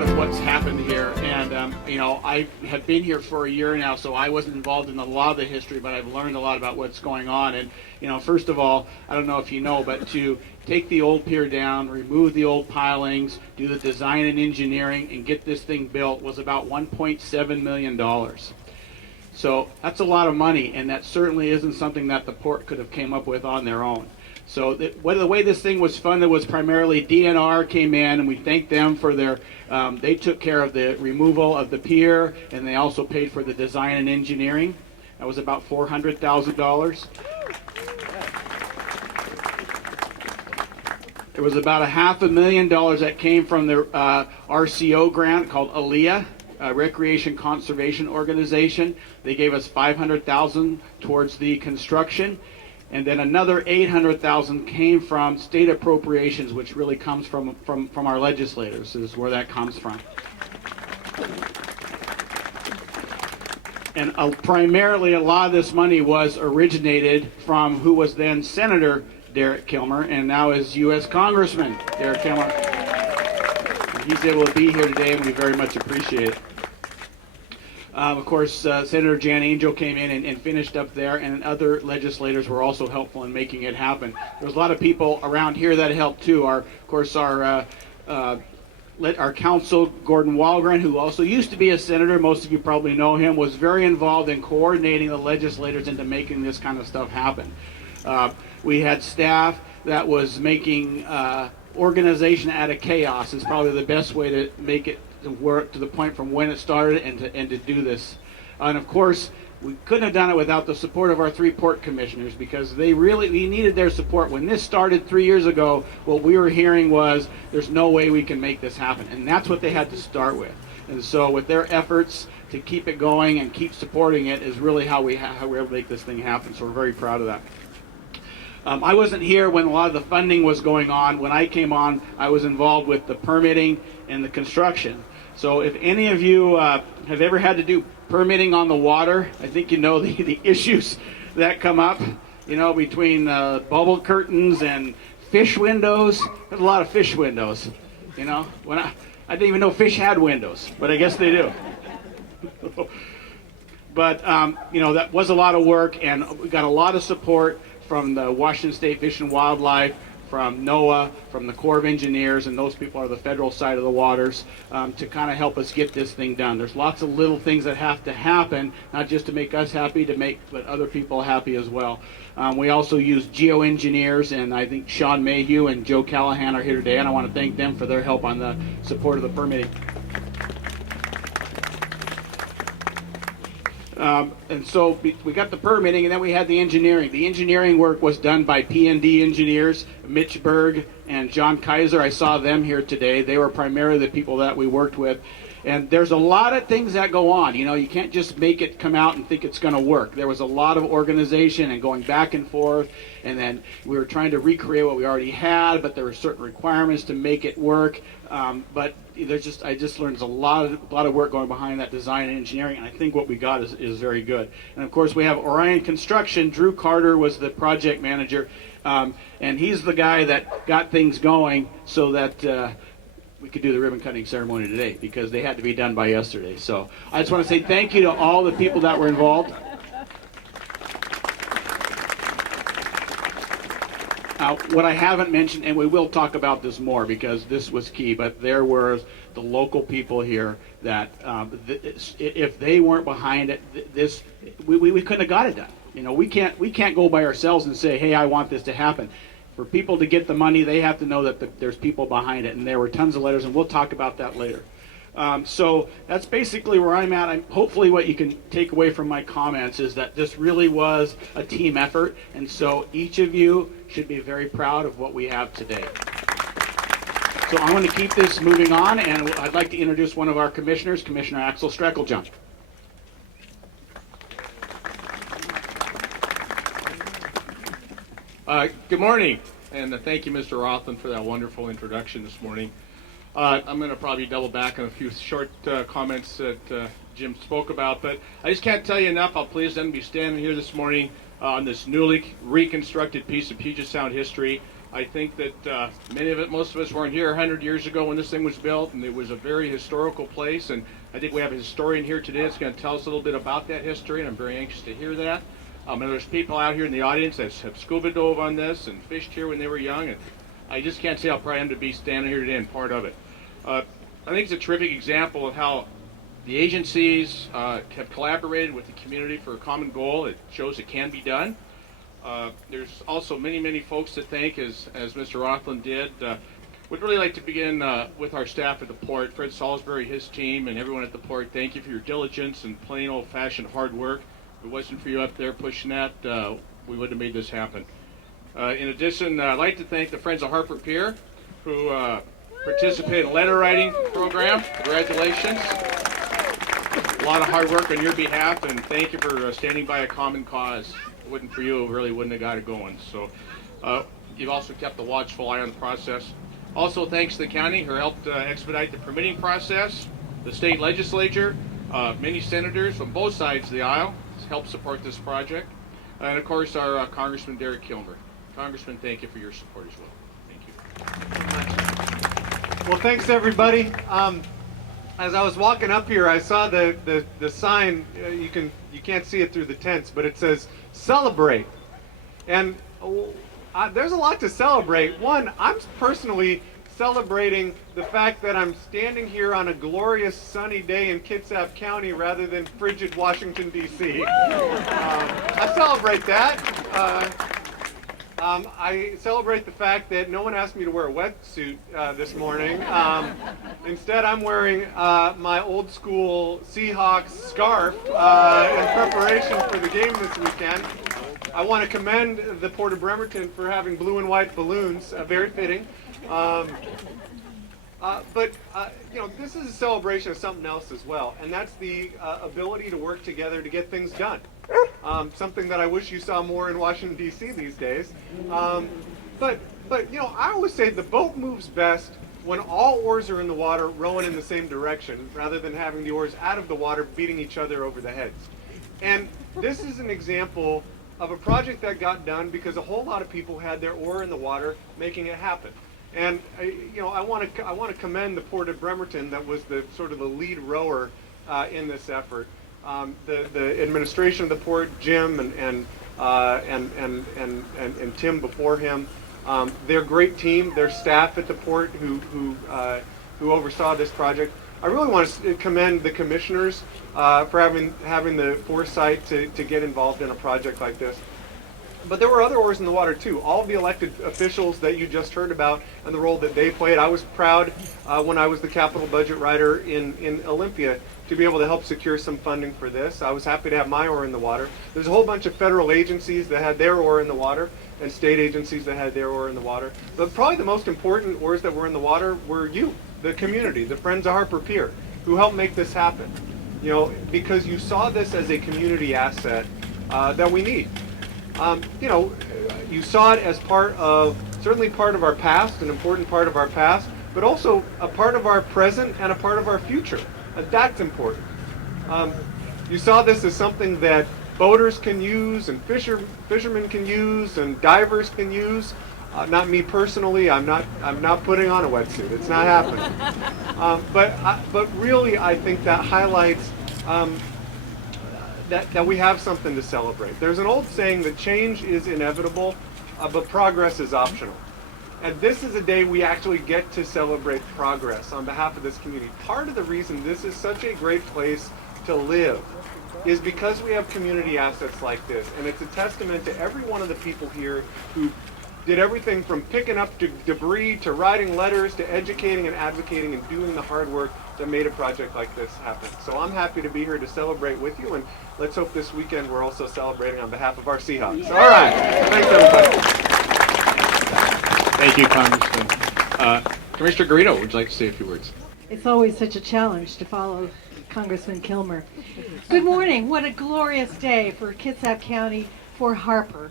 proud of what's happened here, and you know, I have been here for a year now, so I wasn't involved in a lot of the history, but I've learned a lot about what's going on. And you know, first of all, I don't know if you know, but to take the old pier down, remove the old pilings, do the design and engineering, and get this thing built was about $1.7 million. So that's a lot of money, and that certainly isn't something that the port could have came up with on their own. So the way this thing was funded was primarily DNR came in, and we thank them for their, they took care of the removal of the pier, and they also paid for the design and engineering. That was about $400,000. There was about $500,000 that came from the RCO grant called ALEA, Recreation Conservation Organization. They gave us $500,000 towards the construction. And then another $800,000 came from state appropriations, which really comes from our legislators. This is where that comes from. And primarily a lot of this money was originated from who was then Senator Derek Kilmer and now is U.S. Congressman Derek Kilmer. And he's able to be here today, and we very much appreciate it. Of course, Senator Jan Angel came in and finished up there, and other legislators were also helpful in making it happen. There was a lot of people around here that helped too. Our counsel, Gordon Walgren, who also used to be a senator, most of you probably know him, was very involved in coordinating the legislators into making this kind of stuff happen. We had staff that was making organization out of chaos is probably the best way to make it to work to the point from when it started and to do this. And of course, we couldn't have done it without the support of our 3 port commissioners, because we needed their support. When this started 3 years ago, what we were hearing was there's no way we can make this happen, and that's what they had to start with. And so with their efforts to keep it going and keep supporting it is really how we're able to make this thing happen. So we're very proud of that. I wasn't here when a lot of the funding was going on. When I came on, I was involved with the permitting and the construction. So if any of you have ever had to do permitting on the water, I think you know the issues that come up, you know, between bubble curtains and fish windows. There's a lot of fish windows, you know. When I didn't even know fish had windows, but I guess they do. But, you know, that was a lot of work, and we got a lot of support from the Washington State Fish and Wildlife, from NOAA, from the Corps of Engineers, and those people are the federal side of the waters, to kind of help us get this thing done. There's lots of little things that have to happen, not just to make us happy, but other people happy as well. We also use geoengineers, and I think Sean Mayhew and Joe Callahan are here today, and I want to thank them for their help on the support of the permitting. And so we got the permitting, and then we had the engineering. The engineering work was done by P&D engineers, Mitch Berg and John Kaiser. I saw them here today. They were primarily the people that we worked with. And there's a lot of things that go on. You know, you can't just make it come out and think it's going to work. There was a lot of organization and going back and forth, and then we were trying to recreate what we already had, but there were certain requirements to make it work. But I just learned there's a lot of work going behind that design and engineering, and I think what we got is very good. And of course, we have Orion Construction. Drew Carter was the project manager, and he's the guy that got things going so that we could do the ribbon cutting ceremony today, because they had to be done by yesterday. So I just want to say thank you to all the people that were involved. What I haven't mentioned, and we will talk about this more because this was key, but there were the local people here that if they weren't behind it, we couldn't have got it done. You know, we can't go by ourselves and say, hey, I want this to happen. For people to get the money, they have to know that there's people behind it, and there were tons of letters, and we'll talk about that later. So that's basically where I'm at. Hopefully what you can take away from my comments is that this really was a team effort, and so each of you should be very proud of what we have today. So I'm going to keep this moving on, and I'd like to introduce one of our commissioners, Commissioner Axel Strakeljahn. Good morning, and thank you, Mr. Rothlin, for that wonderful introduction this morning. I'm going to probably double back on a few short comments that Jim spoke about, but I just can't tell you enough how pleased I'm to be standing here this morning on this newly reconstructed piece of Puget Sound history. I think that most of us weren't here 100 years ago when this thing was built, and it was a very historical place. And I think we have a historian here today that's going to tell us a little bit about that history, and I'm very anxious to hear that. And there's people out here in the audience that have scuba dove on this and fished here when they were young, and I just can't say how proud I am to be standing here today and part of it. I think it's a terrific example of how the agencies have collaborated with the community for a common goal. It shows it can be done. There's also many folks to thank, as Mr. Rothlin did. Would really like to begin with our staff at the port, Fred Salisbury, his team, and everyone at the port. Thank you for your diligence and plain old-fashioned hard work. If it wasn't for you up there pushing that, we wouldn't have made this happen. In addition, I'd like to thank the Friends of Harper Pier, who participated in the letter writing program. Congratulations. A lot of hard work on your behalf, and thank you for standing by a common cause. If it wasn't for you, it really wouldn't have got it going. So you've also kept a watchful eye on the process. Also, thanks to the county who helped expedite the permitting process, the state legislature, many senators from both sides of the aisle helped support this project, and of course our Congressman Derek Kilmer. Congressman, thank you for your support as well. Thank you. Well, thanks everybody. As I was walking up here, I saw the sign. You can't see it through the tents, but it says "Celebrate," and there's a lot to celebrate. One, I'm personally celebrating the fact that I'm standing here on a glorious sunny day in Kitsap County rather than frigid Washington, D.C. I celebrate that. I celebrate the fact that no one asked me to wear a wetsuit this morning. Instead, I'm wearing my old school Seahawks scarf in preparation for the game this weekend. I want to commend the Port of Bremerton for having blue and white balloons, very fitting. But this is a celebration of something else as well, and that's the ability to work together to get things done. Something that I wish you saw more in Washington, D.C. these days. But I always say the boat moves best when all oars are in the water rowing in the same direction, rather than having the oars out of the water beating each other over the heads. And this is an example of a project that got done because a whole lot of people had their oar in the water making it happen. And I want to commend the Port of Bremerton that was the sort of the lead rower in this effort. The administration of the port, Jim and Tim before him, they're a great team. Their staff at the port who oversaw this project. I really want to commend the commissioners for having the foresight to get involved in a project like this. But there were other oars in the water too. All of the elected officials that you just heard about and the role that they played. I was proud when I was the capital budget writer in Olympia to be able to help secure some funding for this. I was happy to have my oar in the water. There's a whole bunch of federal agencies that had their oar in the water and state agencies that had their oar in the water. But probably the most important oars that were in the water were you, the community, the Friends of Harper Pier, who helped make this happen. Because you saw this as a community asset that we need. You saw it as certainly part of our past, an important part of our past, but also a part of our present and a part of our future. That's important. You saw this as something that boaters can use and fishermen can use and divers can use. Not me personally. I'm not putting on a wetsuit. It's not happening. But really, I think that highlights that we have something to celebrate. There's an old saying that change is inevitable, but progress is optional. And this is a day we actually get to celebrate progress on behalf of this community. Part of the reason this is such a great place to live is because we have community assets like this. And it's a testament to every one of the people here who did everything from picking up debris to writing letters to educating and advocating and doing the hard work that made a project like this happen. So I'm happy to be here to celebrate with you, and let's hope this weekend we're also celebrating on behalf of our Seahawks. All right. Thanks, everybody. Thank you, Congressman. Commissioner Garrido, would you like to say a few words? It's always such a challenge to follow Congressman Kilmer. Good morning. What a glorious day for Kitsap County, for Harper.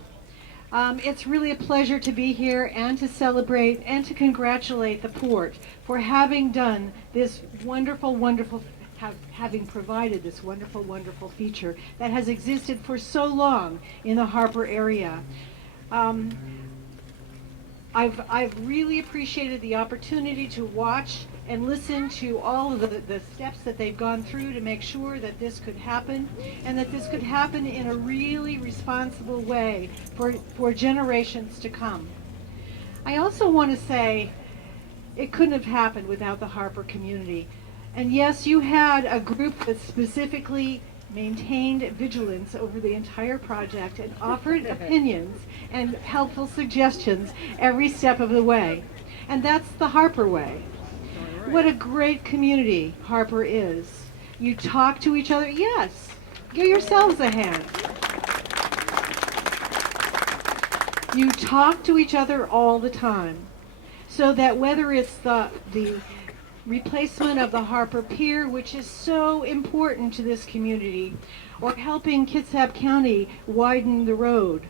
It's really a pleasure to be here and to celebrate and to congratulate the port for having done this wonderful, having provided this wonderful feature that has existed for so long in the Harper area. I've really appreciated the opportunity to watch and listen to all of the steps that they've gone through to make sure that this could happen, and that this could happen in a really responsible way for generations to come. I also want to say it couldn't have happened without the Harper community. And yes, you had a group that specifically maintained vigilance over the entire project and offered opinions and helpful suggestions every step of the way. And that's the Harper way. What a great community Harper is. You talk to each other. Yes, give yourselves a hand. You talk to each other all the time, so that whether it's the replacement of the Harper Pier, which is so important to this community, or helping Kitsap County widen the road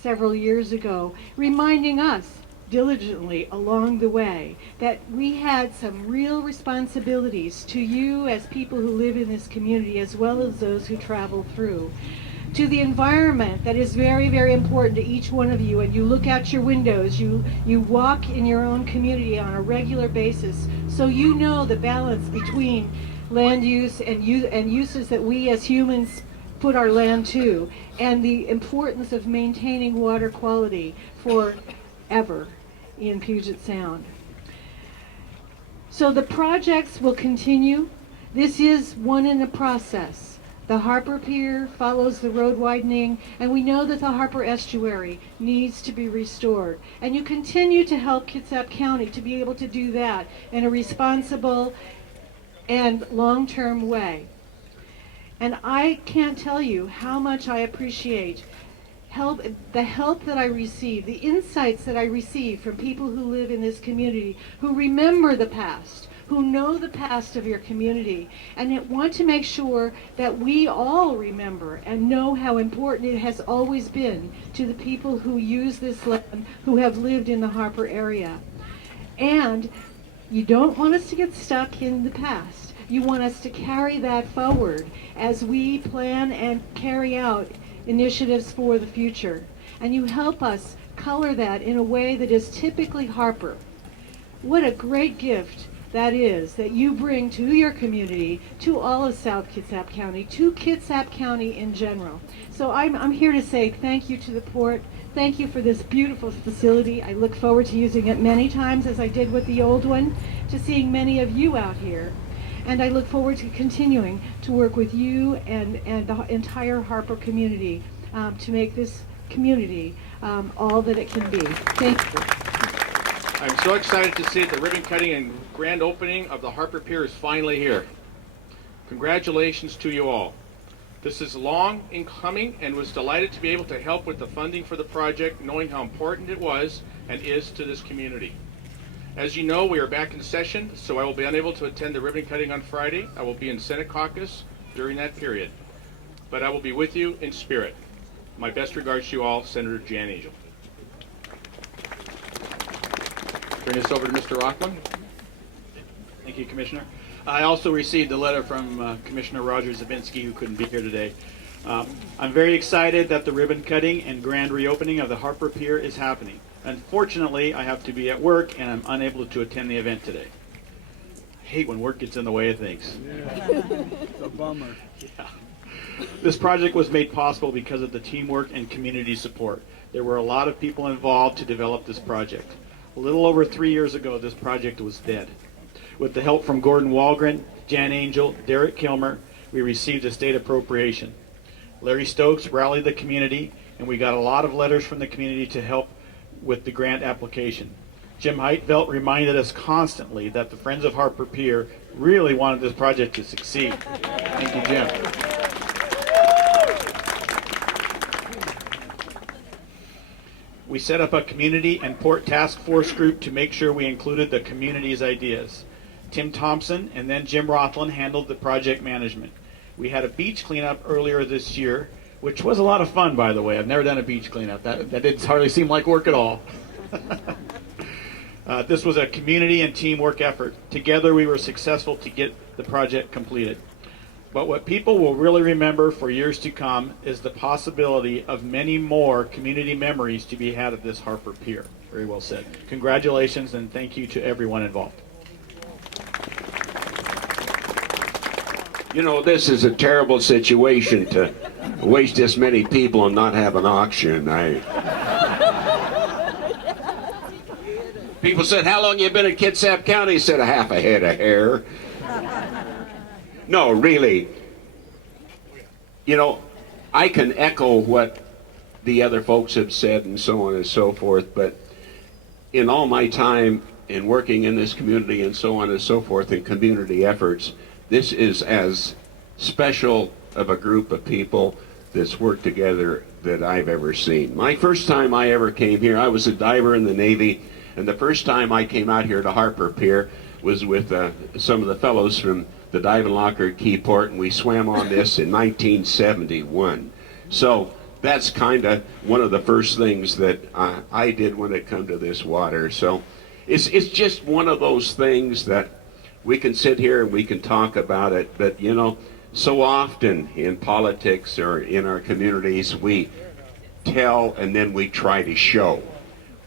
several years ago, reminding us diligently along the way that we had some real responsibilities to you as people who live in this community, as well as those who travel through. To the environment that is very, very important to each one of you, and you look out your windows, you walk in your own community on a regular basis, so you know the balance between land use and uses that we as humans put our land to, and the importance of maintaining water quality forever in Puget Sound. So the projects will continue. This is one in the process. The Harper Pier follows the road widening, and we know that the Harper Estuary needs to be restored. And you continue to help Kitsap County to be able to do that in a responsible and long-term way. And I can't tell you how much I appreciate the help that I receive, the insights that I receive from people who live in this community, who remember the past, who know the past of your community, and want to make sure that we all remember and know how important it has always been to the people who use this land, who have lived in the Harper area. And you don't want us to get stuck in the past. You want us to carry that forward as we plan and carry out initiatives for the future. And you help us color that in a way that is typically Harper. What a great gift that is, that you bring to your community, to all of South Kitsap County, to Kitsap County in general. So I'm here to say thank you to the port. Thank you for this beautiful facility. I look forward to using it many times, as I did with the old one, to seeing many of you out here. And I look forward to continuing to work with you and the entire Harper community to make this community all that it can be. Thank you. I'm so excited to see the ribbon cutting and grand opening of the Harper Pier is finally here. Congratulations to you all. This is long in coming, and was delighted to be able to help with the funding for the project, knowing how important it was and is to this community. As you know, we are back in session, so I will be unable to attend the ribbon cutting on Friday. I will be in Senate caucus during that period, but I will be with you in spirit. My best regards to you all, Senator Jan Angel. Turn this over to Mr. Rothlin. Thank you, Commissioner. I also received a letter from Commissioner Roger Zabinski, who couldn't be here today. I'm very excited that the ribbon cutting and grand reopening of the Harper Pier is happening. Unfortunately, I have to be at work, and I'm unable to attend the event today. I hate when work gets in the way of things. Yeah, it's a bummer. Yeah. This project was made possible because of the teamwork and community support. There were a lot of people involved to develop this project. A little over 3 years ago, this project was dead. With the help from Gordon Walgren, Jan Angel, Derek Kilmer, we received a state appropriation. Larry Stokes rallied the community, and we got a lot of letters from the community to help with the grant application. Jim Heitvelt reminded us constantly that the Friends of Harper Pier really wanted this project to succeed. Thank you, Jim. We set up a community and port task force group to make sure we included the community's ideas. Tim Thompson and then Jim Rothlin handled the project management. We had a beach cleanup earlier this year, which was a lot of fun, by the way. I've never done a beach cleanup. That didn't hardly seem like work at all. This was a community and teamwork effort. Together we were successful to get the project completed. But what people will really remember for years to come is the possibility of many more community memories to be had at this Harper Pier. Very well said. Congratulations, and thank you to everyone involved. You know, this is a terrible situation to waste this many people and not have an auction. People said, how long you been in Kitsap County? I said, a half a head of hair. No, really. You know, I can echo what the other folks have said and so on and so forth, but in all my time in working in this community and so on and so forth in community efforts, this is as special of a group of people that's worked together that I've ever seen. My first time I ever came here, I was a diver in the Navy, and the first time I came out here to Harper Pier was with some of the fellows from the Dive and Locker at Keyport, and we swam on this in 1971. So that's kind of one of the first things that I did when it come to this water. So it's just one of those things that we can sit here and we can talk about it, but you know, so often in politics or in our communities, we tell and then we try to show.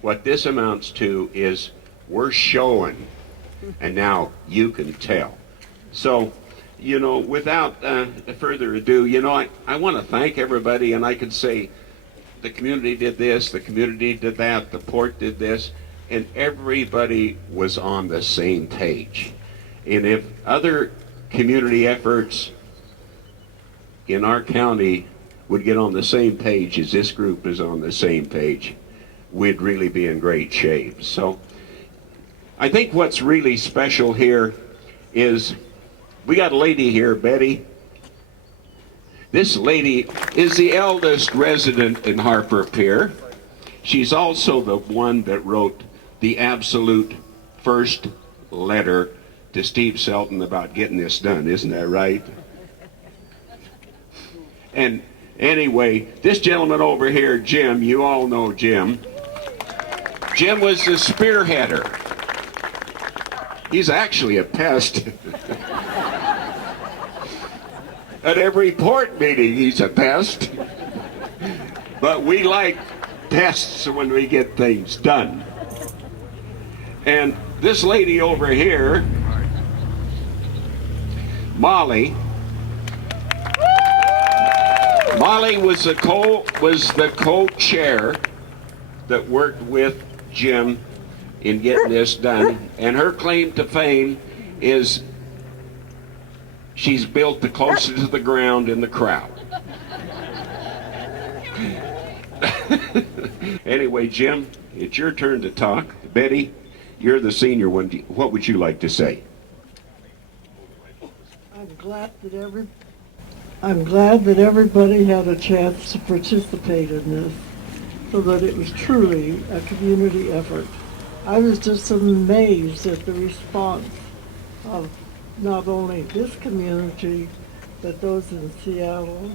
What this amounts to is we're showing, and now you can tell. So, you know, without further ado, you know, I want to thank everybody, and I could say the community did this, the community did that, the port did this, and everybody was on the same page. And if other community efforts in our county would get on the same page as this group is on the same page, we'd really be in great shape. So I think what's really special here is we got a lady here, Betty. This lady is the eldest resident in Harper Pier. She's also the one that wrote the absolute first letter to Steve Selton about getting this done. Isn't that right? And anyway, this gentleman over here, Jim, you all know Jim. Jim was the spearheader. He's actually a pest. At every port meeting, he's a pest. But we like pests when we get things done. And this lady over here, Molly was the co-chair that worked with Jim in getting this done, and her claim to fame is she's built the closest to the ground in the crowd. Anyway, Jim, it's your turn to talk. Betty, you're the senior one. What would you like to say? I'm glad that everybody had a chance to participate in this, so that it was truly a community effort. I was just amazed at the response of not only this community, but those in Seattle,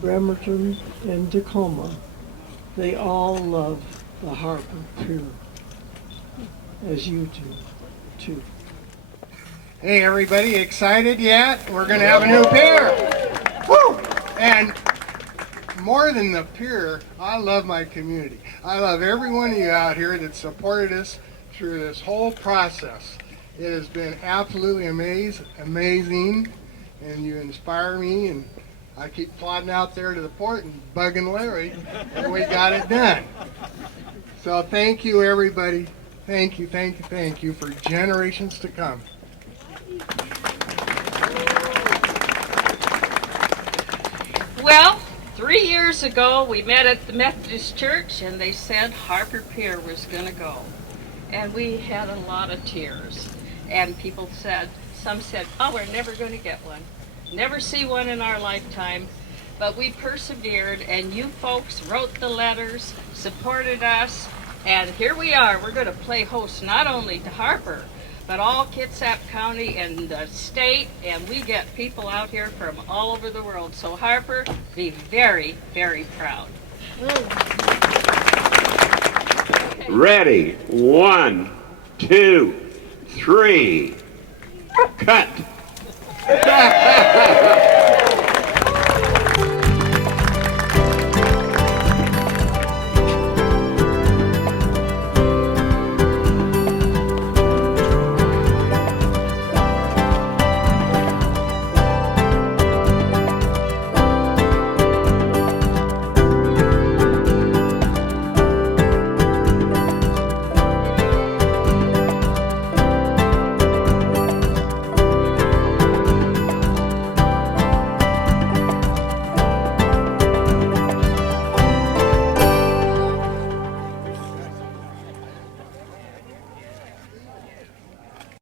Bremerton, and Tacoma. They all love the Harper Pier, as you do, too. Hey everybody, excited yet? We're going to have a new pier! Woo! And more than the pier, I love my community. I love every one of you out here that supported us through this whole process. It has been absolutely amazing, and you inspire me, and I keep plodding out there to the port and bugging Larry, and we got it done. So thank you everybody. Thank you for generations to come. Well, 3 years ago we met at the Methodist Church and they said Harper Pier was going to go. And we had a lot of tears. And people said, some said, oh, we're never going to get one. Never see one in our lifetime. But we persevered, and you folks wrote the letters, supported us, and here we are. We're going to play host not only to Harper, but all Kitsap County and the state, and we get people out here from all over the world. So Harper, be very, very proud. Ready? 1, 2, 3. Cut.